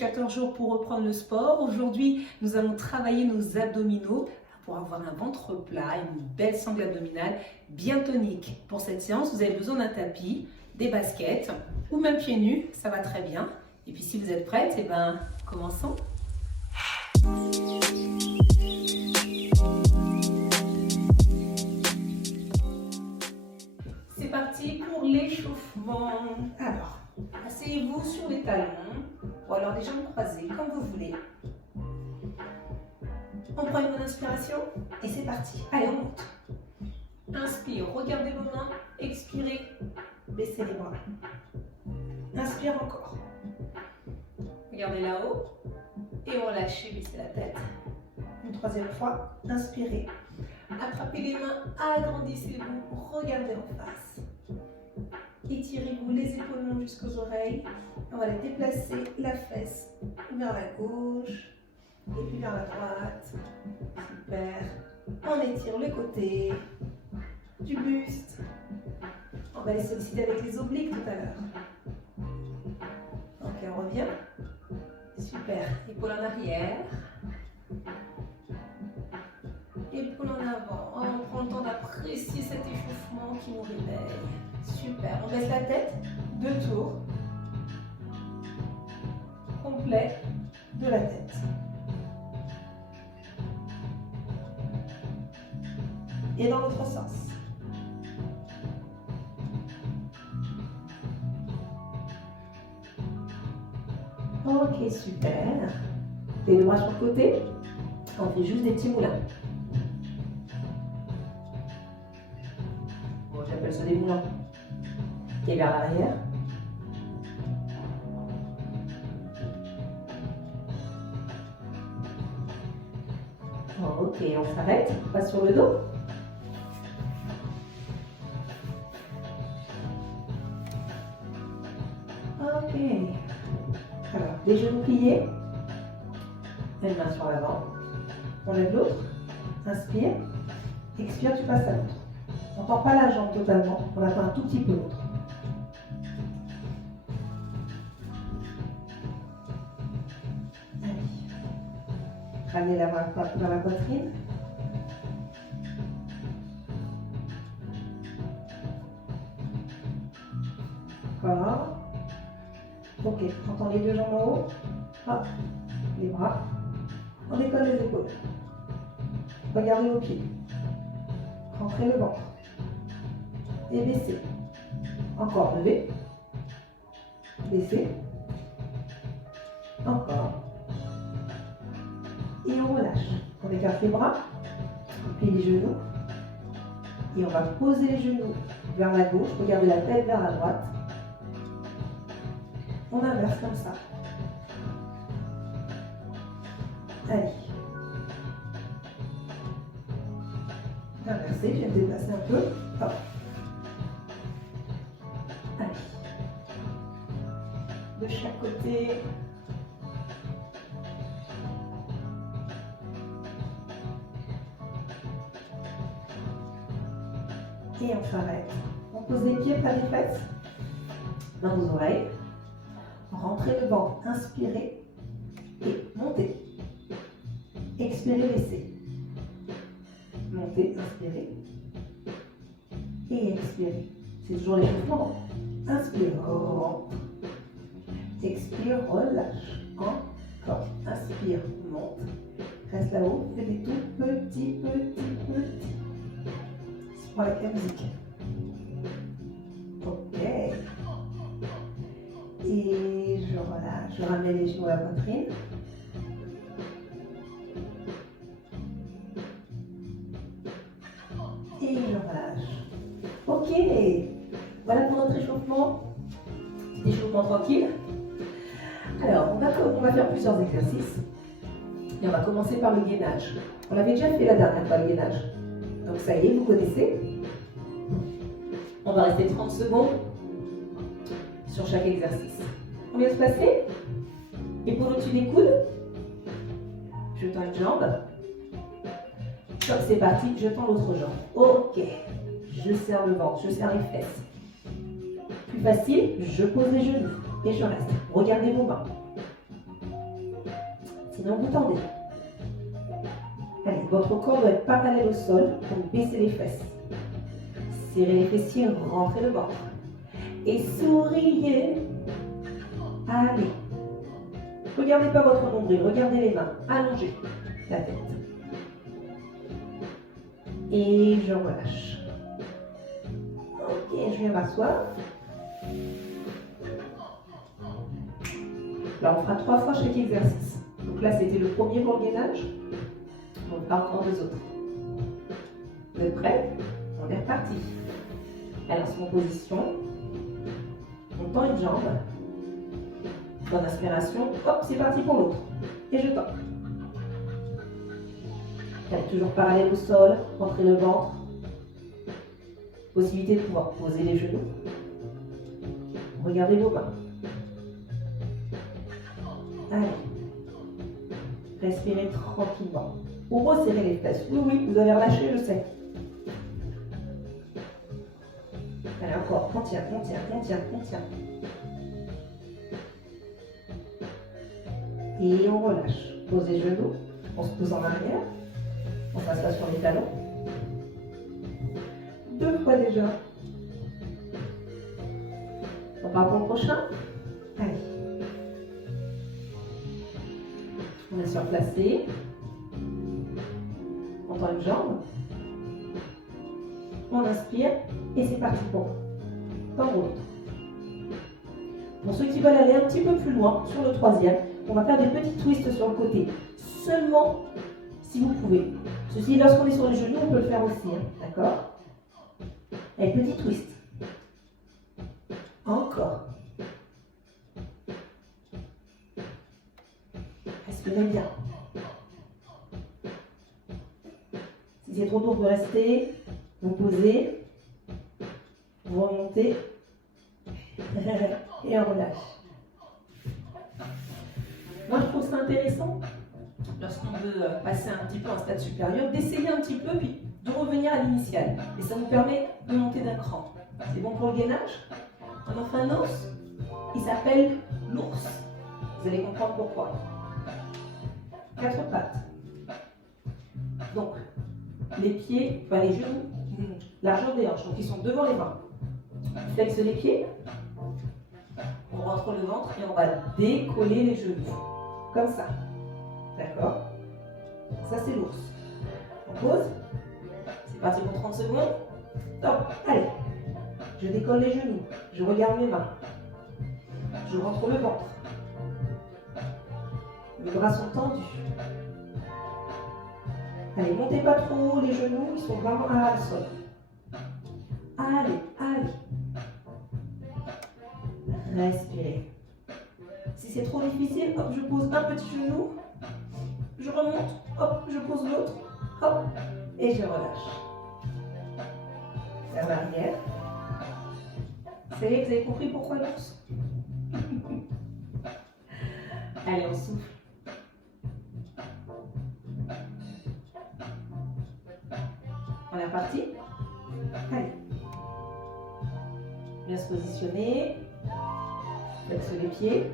14 jours pour reprendre le sport. Aujourd'hui, nous allons travailler nos abdominaux pour avoir un ventre plat, une belle sangle abdominale bien tonique. Pour cette séance, vous avez besoin d'un tapis, des baskets ou même pieds nus, ça va très bien. Et puis si vous êtes prête, eh ben, commençons. C'est parti pour l'échauffement. Alors, asseyez-vous sur les talons ou alors les jambes croisées, comme vous voulez. On prend une bonne inspiration et c'est parti. Allez, on monte. Inspire, regardez vos mains. Expirez, baissez les bras. Inspire encore. Regardez là-haut et relâchez, baissez la tête. Une troisième fois, inspirez. Attrapez les mains, agrandissez-vous, regardez en face. Étirez-vous, les épaules montent jusqu'aux oreilles. On va les déplacer, la fesse vers la gauche et puis vers la droite. Super. On étire le côté du buste. On va les solliciter avec les obliques tout à l'heure. Ok, on revient. Super. Épaule en arrière. Épaule en avant. On prend le temps d'apprécier cet échauffement qui nous réveille. Super. On baisse la tête. 2 tours. Complet de la tête. Et dans l'autre sens. Ok, super. Les bras sur le côté. On fait juste des petits moulins. Bon, j'appelle ça des moulins. Et vers l'arrière. Ok, on s'arrête. On passe sur le dos. Ok. Alors, les genoux pliés. Une main sur l'avant. On lève l'autre. Inspire. Expire, tu passes à l'autre. On ne tend pas la jambe totalement. On attend un tout petit peu l'autre. Allez. Ramenez la main dans la poitrine. Encore. Ok, on tend les deux jambes en haut. Hop, les bras. On décolle les épaules. Regardez vos pieds. Rentrez le ventre. Et baissez. Encore, levez. Baissez. Encore. Et on relâche. On écarte les bras. Puis les genoux. Et on va poser les genoux vers la gauche. Regardez la tête vers la droite. On inverse comme ça. Allez. Inverser, je vais me déplacer un peu. Hop. Allez. De chaque côté. Et on s'arrête. On pose les pieds près des fesses. Dans vos oreilles. Rentrez le ventre, inspirez et montez. Expirez, baissez. Montez, inspirez et expirez. C'est toujours l'échauffement. Inspire, rentre. Expire, relâche. Encore. Inspire, monte. Reste là-haut. Fais des tout petits. C'est pour avec la musique. Ok. Et je relâche, je ramène les genoux à la poitrine. Et je relâche. Ok, voilà pour notre échauffement. Petit échauffement tranquille. Alors, on va faire plusieurs exercices. Et on va commencer par le gainage. On l'avait déjà fait la dernière fois, le gainage. Donc ça y est, vous connaissez. On va rester 30 secondes sur chaque exercice. On vient se placer. Épaule au-dessus des coudes. Je tends une jambe. Hop, c'est parti, je tends l'autre jambe. Ok. Je serre le ventre, je serre les fesses. Plus facile, je pose les genoux et je reste. Regardez vos mains. Sinon, vous tendez. Allez, votre corps doit être parallèle au sol pour baisser les fesses. Serrez les fessiers, rentrez le ventre. Et souriez. Allez. Regardez pas votre nombril, regardez les mains. Allongez la tête. Et je relâche. Ok, je viens m'asseoir. Là, on fera 3 fois chaque exercice. Donc là, c'était le premier pour le gainage. On fera encore 2 autres. Vous êtes prêts? On est reparti. Alors, c'est en position. On tend une jambe. Bonne inspiration. Hop, c'est parti pour l'autre. Et je tends. Allez, toujours parallèle au sol. Rentrez le ventre. Possibilité de pouvoir poser les genoux. Regardez vos mains. Allez. Respirez tranquillement. Ou resserrez les fesses. Oui, oui, vous avez relâché, je sais. Allez, encore. On tient, on tient, on tient, on tient. Et on relâche. Posez les genoux. On se pose en arrière. On passe pas sur les talons. 2 fois déjà. On part pour le prochain. Allez. On est surplacé. On tend une jambe. On inspire. Et c'est parti pour tendre l'autre. Pour ceux qui veulent aller un petit peu plus loin, sur le 3e, on va faire des petits twists sur le côté. Seulement si vous pouvez. Ceci, lorsqu'on est sur les genoux, on peut le faire aussi. Hein, d'accord? Allez, petit twist. Encore. Respirez bien. Si c'est trop dur de rester, vous posez, vous remontez et on relâche. Moi, je trouve ça intéressant, lorsqu'on veut passer un petit peu à un stade supérieur, d'essayer un petit peu, puis de revenir à l'initial. Et ça nous permet de monter d'un cran. C'est bon pour le gainage. On en fait un os, il s'appelle l'ours. Vous allez comprendre pourquoi. 4 pattes. Donc, les pieds, enfin les genoux, largeur des hanches, donc ils sont devant les mains. On flexe les pieds, on rentre le ventre et on va décoller les genoux. Comme ça. D'accord? Ça, c'est l'ours. On pose. C'est parti pour 30 secondes. Top. Allez. Je décolle les genoux. Je regarde mes mains. Je rentre le ventre. Les bras sont tendus. Allez, montez pas trop haut les genoux, ils sont vraiment à le sol. Allez, allez. Respirez. Si c'est trop difficile, hop, je pose un petit genou. Je remonte, hop, je pose l'autre, hop, et je relâche. Vers l'arrière. Ça y est, vous avez compris pourquoi l'ours? Allez, on souffle. On est reparti. Allez. Bien se positionner. Flexe les pieds.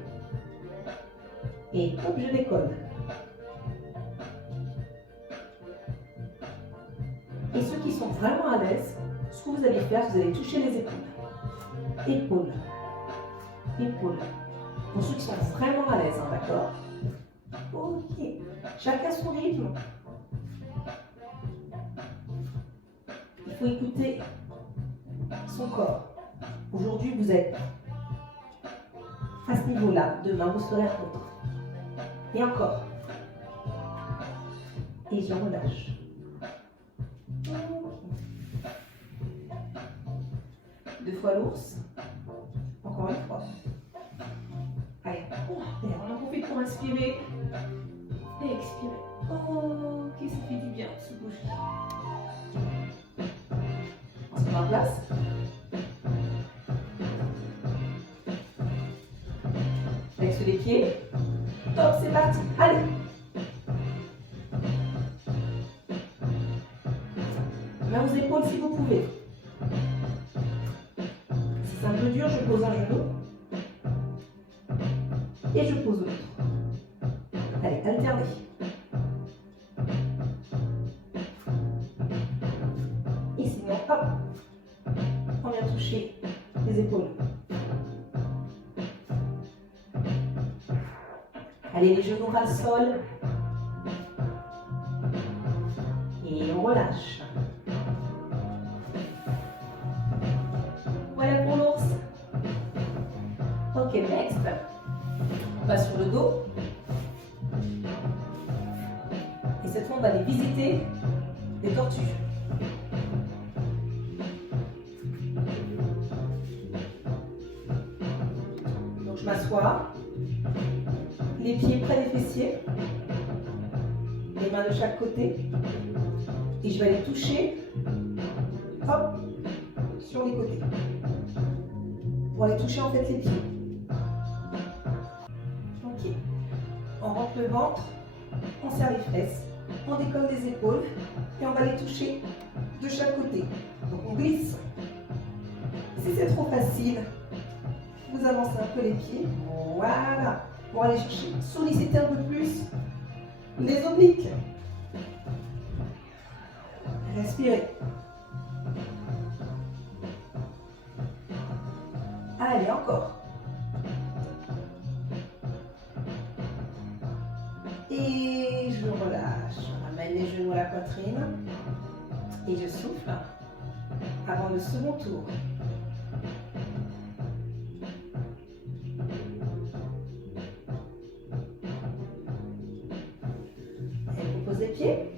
Et hop, je décolle. Et ceux qui sont vraiment à l'aise, ce que vous allez faire, vous allez toucher les épaules. Épaules. Épaules. Pour ceux qui sont vraiment à l'aise, hein, d'accord? Ok. Chacun son rythme. Il faut écouter son corps. Aujourd'hui, vous êtes à ce niveau-là. Demain, vous serez à l'autre. Et encore. Et je relâche. Deux fois l'ours. Encore une fois. Allez. On en profite pour inspirer. Et expirer. Ok, ça fait du bien de se bouger. On se met en place. Flexe les pieds. Top, c'est parti. Allez. Mains aux épaules si vous pouvez. Si c'est un peu dur, je pose un genou. Et je pose l'autre. Allez, alternez. Et sinon, hop, on vient toucher les épaules. Allez, les genoux ras le sol. Et on relâche. Voilà pour l'ours. Ok, next. On va sur le dos. Et cette fois, on va aller visiter les tortues. Donc, je m'assois. Les pieds près des fessiers. Les mains de chaque côté. Et je vais aller toucher, hop, sur les côtés. Pour aller toucher en fait les pieds. Ok. On rentre le ventre, on serre les fesses, on décolle les épaules et on va les toucher de chaque côté. Donc on glisse. Si c'est trop facile, vous avancez un peu les pieds. Voilà. Pour aller chercher, solliciter un peu plus les obliques. Respirez. Allez, encore. Et je relâche. Je ramène les genoux à la poitrine. Et je souffle avant le second tour. Et vous posez les pieds.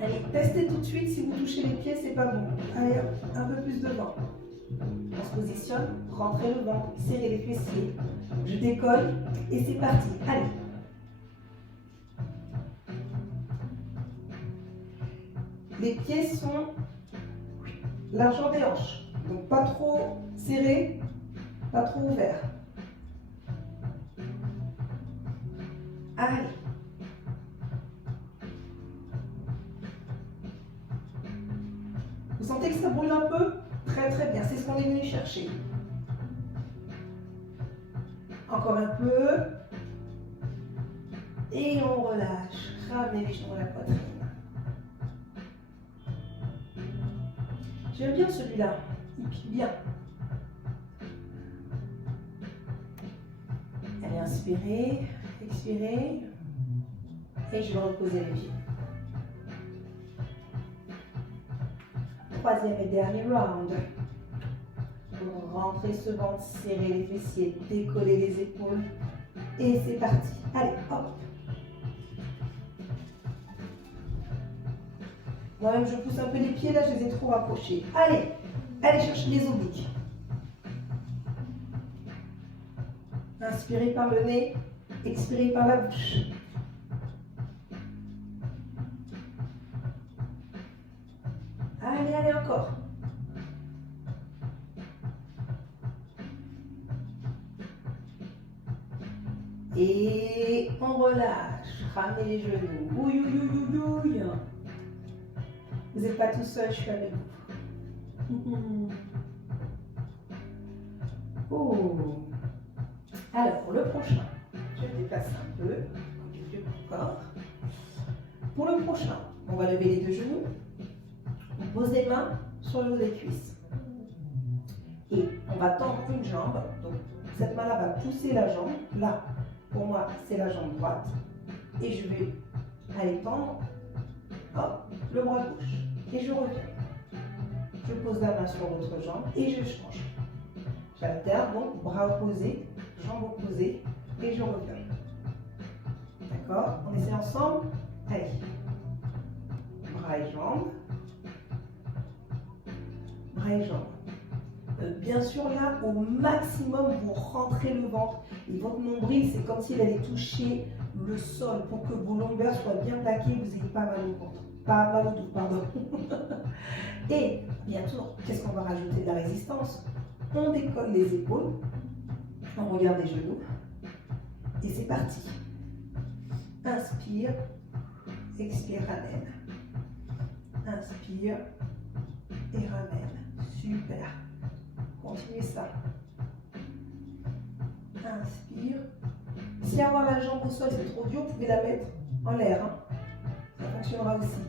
Allez, testez tout de suite si vous touchez les pieds, c'est pas bon. Allez, un peu plus devant. On se positionne, rentrez le ventre, serrez les fessiers. Je décolle et c'est parti. Allez. Les pieds sont largeur des hanches. Donc pas trop serrés, pas trop ouverts. Allez. Vous sentez que ça brûle un peu? Très très bien, c'est ce qu'on est venu chercher. Encore un peu. Et on relâche. Ramenez les genoux à la poitrine. J'aime bien celui-là. Il pique bien. Allez, inspirez, expirez. Et je vais reposer les pieds. Troisième et dernier round. Pour rentrer ce ventre, serrer les fessiers, décoller les épaules. Et c'est parti. Allez, hop. Moi-même, je pousse un peu les pieds. Là, je les ai trop rapprochés. Allez, allez chercher les obliques. Inspirez par le nez, expirez par la bouche. Allez, allez, encore. Et on relâche. Ramenez les genoux. Ouille, ouille, ouille, ouille. Vous n'êtes pas tout seul, je suis avec vous. Oh. Alors, pour le prochain, je vais déplacer un peu du vieux corps. Pour le prochain, on va lever les deux genoux. On pose les mains sur le haut des cuisses. Et on va tendre une jambe. Donc, cette main-là va pousser la jambe. Là, pour moi, c'est la jambe droite. Et je vais aller tendre hop, le bras gauche. Et je reviens. Je pose la main sur l'autre jambe et je change. J'alterne donc bras opposés, jambes opposées et je reviens. D'accord? On essaie ensemble. Allez. Bras et jambes. Bras et jambes. Bien sûr, là, au maximum, vous rentrez le ventre. Et votre nombril, c'est comme s'il allait toucher le sol pour que vos longueurs soient bien plaquées et vous n'ayez pas mal au ventre. Pas mal au dos, pardon. Et bien sûr, qu'est-ce qu'on va rajouter de la résistance? On décolle les épaules, on regarde les genoux. Et c'est parti. Inspire, expire, ramène. Inspire et ramène. Super. Continuez ça. Inspire, Si avoir la jambe au sol c'est trop dur, vous pouvez la mettre en l'air. Hein. Ça fonctionnera aussi.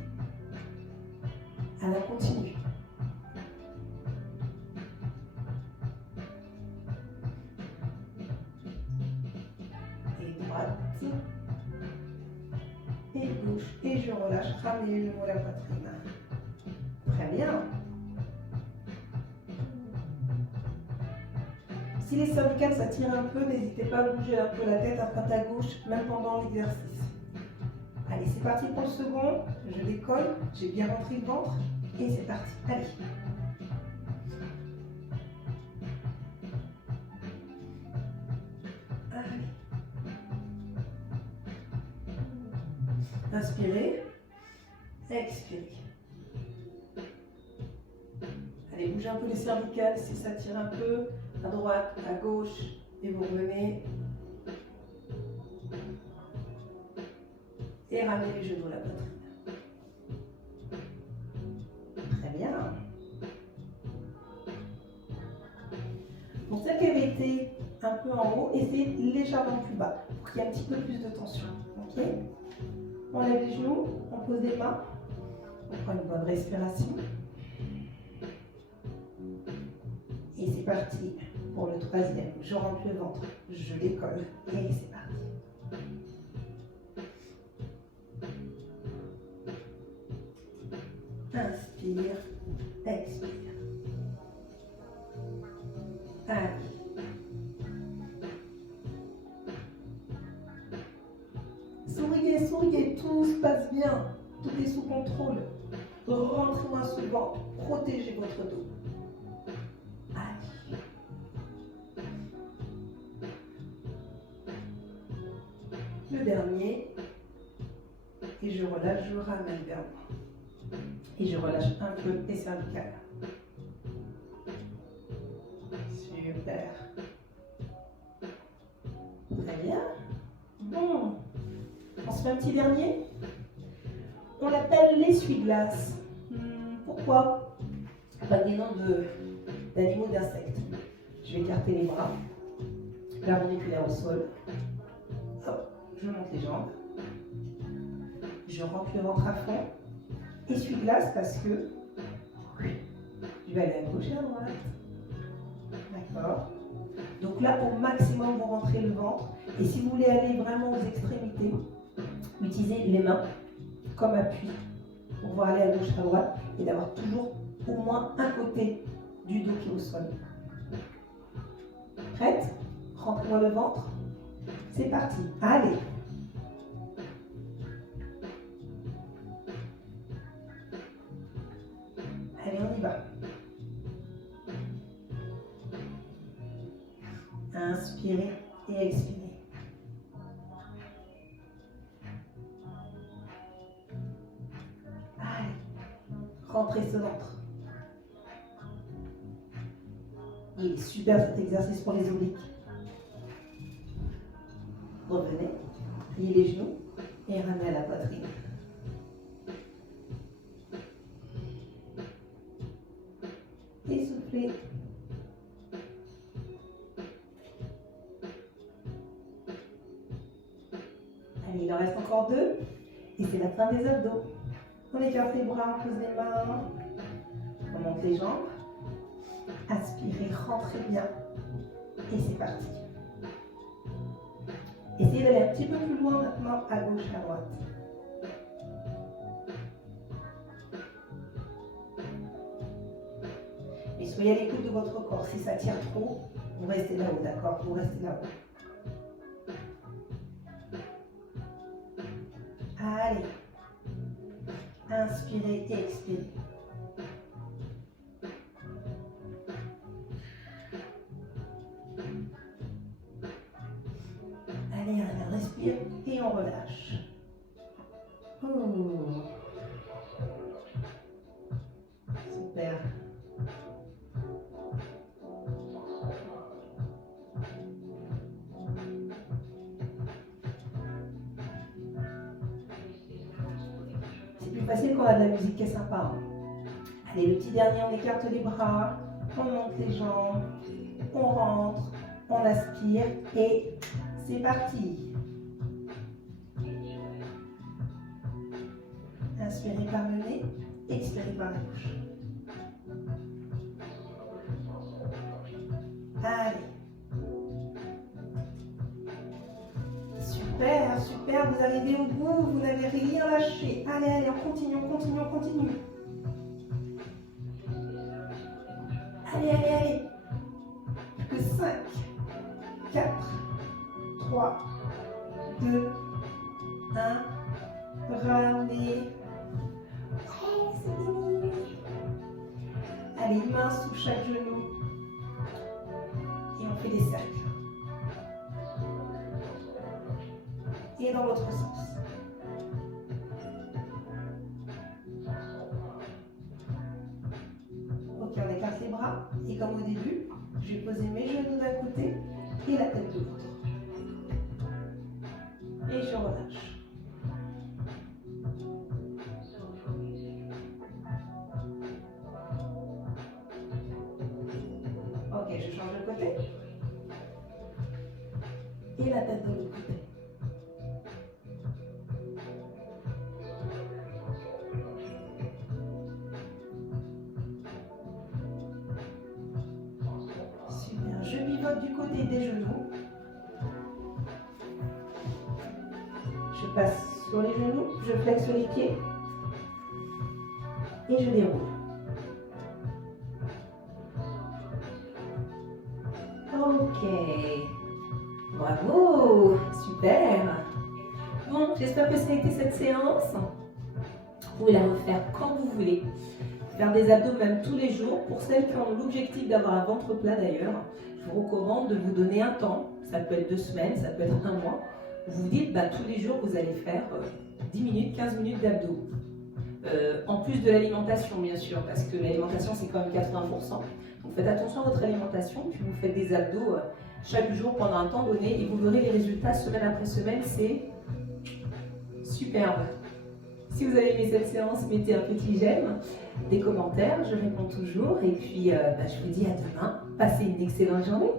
Alors continue. Et droite. Et gauche. Et je relâche. Ramenez les genoux à la poitrine. Très bien. Si les cervicales ça tire un peu, n'hésitez pas à bouger un peu la tête à droite à gauche, même pendant l'exercice. Allez, c'est parti pour le second. Je décolle, j'ai bien rentré le ventre et c'est parti. Allez. Allez. Inspirez, expirez. Allez, bougez un peu les cervicales si ça tire un peu. À droite, à gauche, et vous revenez. Et ramenez les genoux à la poitrine. Très bien. Pour celles qui avaient été un peu en haut, essayez légèrement plus bas pour qu'il y ait un petit peu plus de tension. Ok? On lève les genoux, on pose les mains, on prend une bonne respiration. Et c'est parti pour le troisième. Je rentre le ventre, je décolle et c'est parti. Inspire, expire. Allez. Souriez, souriez, tout se passe bien. Tout est sous contrôle. Rentrez moins sous le ventre, protégez votre dos. Allez. Le dernier. Et je relâche, je ramène vers moi. Et je relâche un peu les cervicales. Super. Très bien. Bon. On se fait un petit dernier. On l'appelle l'essuie-glace. Pourquoi? Pas des noms d'animaux, d'insectes. Je vais écarter les bras. Perpendiculaire au sol. Hop, je monte les jambes. Je rentre le ventre à fond. Essuie-glace parce que je vais aller à gauche et à droite. D'accord. Donc là, au maximum, vous rentrez le ventre. Et si vous voulez aller vraiment aux extrémités, utilisez les mains comme appui pour pouvoir aller à gauche, à droite et d'avoir toujours au moins un côté du dos qui est au sol. Prête? Rentrez-moi le ventre. C'est parti. Allez. Allez, on y va. Inspirez et expirez. Allez, rentrez ce ventre. Il est super cet exercice pour les obliques. Revenez, pliez les genoux et ramenez à la poitrine. Et soufflez. Allez, il en reste encore deux. Et c'est la fin des abdos. On écarte les bras, on pose les mains. On monte les jambes. Inspirez, rentrez bien. Et c'est parti. Essayez d'aller un petit peu plus loin maintenant, à gauche, à droite. Et soyez à l'écoute de votre corps. Si ça tire trop, vous restez là-haut, d'accord? Vous restez là-haut. Allez. Inspirez et expirez. Allez, on respire et on relâche. Super. C'est plus facile quand on a de la musique qui est sympa. Allez, le petit dernier, on écarte les bras, on monte les jambes, on rentre, on aspire et c'est parti. Inspirez par le nez, expirez par la bouche. Allez. Super, super, vous arrivez au bout, vous n'avez rien lâché. Allez, allez, on continue, on continue, on continue. Allez, allez, allez. Plus que 5, 4, 3, 2, 1. Ramenez. C'est fini. Allez, main sous chaque genou. Et on fait des cercles. Et dans l'autre sens. Ok, on écarte les bras. Et comme au début, je vais poser mes genoux d'un côté et la tête de l'autre. Et je relâche. Ok, je change de côté. Et la tête de l'autre côté. Super, je pivote du côté des genoux. Je passe sur les genoux, je flexe les pieds et je déroule. Ok, bravo, super. Bon, j'espère que ça a été cette séance. Vous pouvez la refaire quand vous voulez. Faire des abdos même tous les jours. Pour celles qui ont l'objectif d'avoir un ventre plat d'ailleurs, je vous recommande de vous donner un temps. Ça peut être 2 semaines, ça peut être 1 mois. Vous vous dites, tous les jours, vous allez faire 10 minutes, 15 minutes d'abdos. En plus de l'alimentation, bien sûr, parce que l'alimentation, c'est quand même 80%. Donc faites attention à votre alimentation, puis vous faites des abdos chaque jour pendant un temps donné et vous verrez les résultats semaine après semaine, c'est superbe. Si vous avez aimé cette séance, mettez un petit j'aime, des commentaires, je réponds toujours. Et puis, je vous dis à demain. Passez une excellente journée.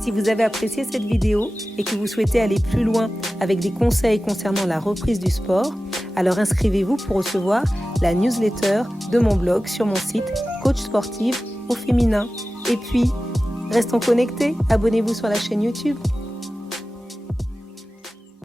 Si vous avez apprécié cette vidéo et que vous souhaitez aller plus loin avec des conseils concernant la reprise du sport, alors inscrivez-vous pour recevoir la newsletter de mon blog sur mon site Coach Sportive au féminin. Et puis, restons connectés, abonnez-vous sur la chaîne YouTube.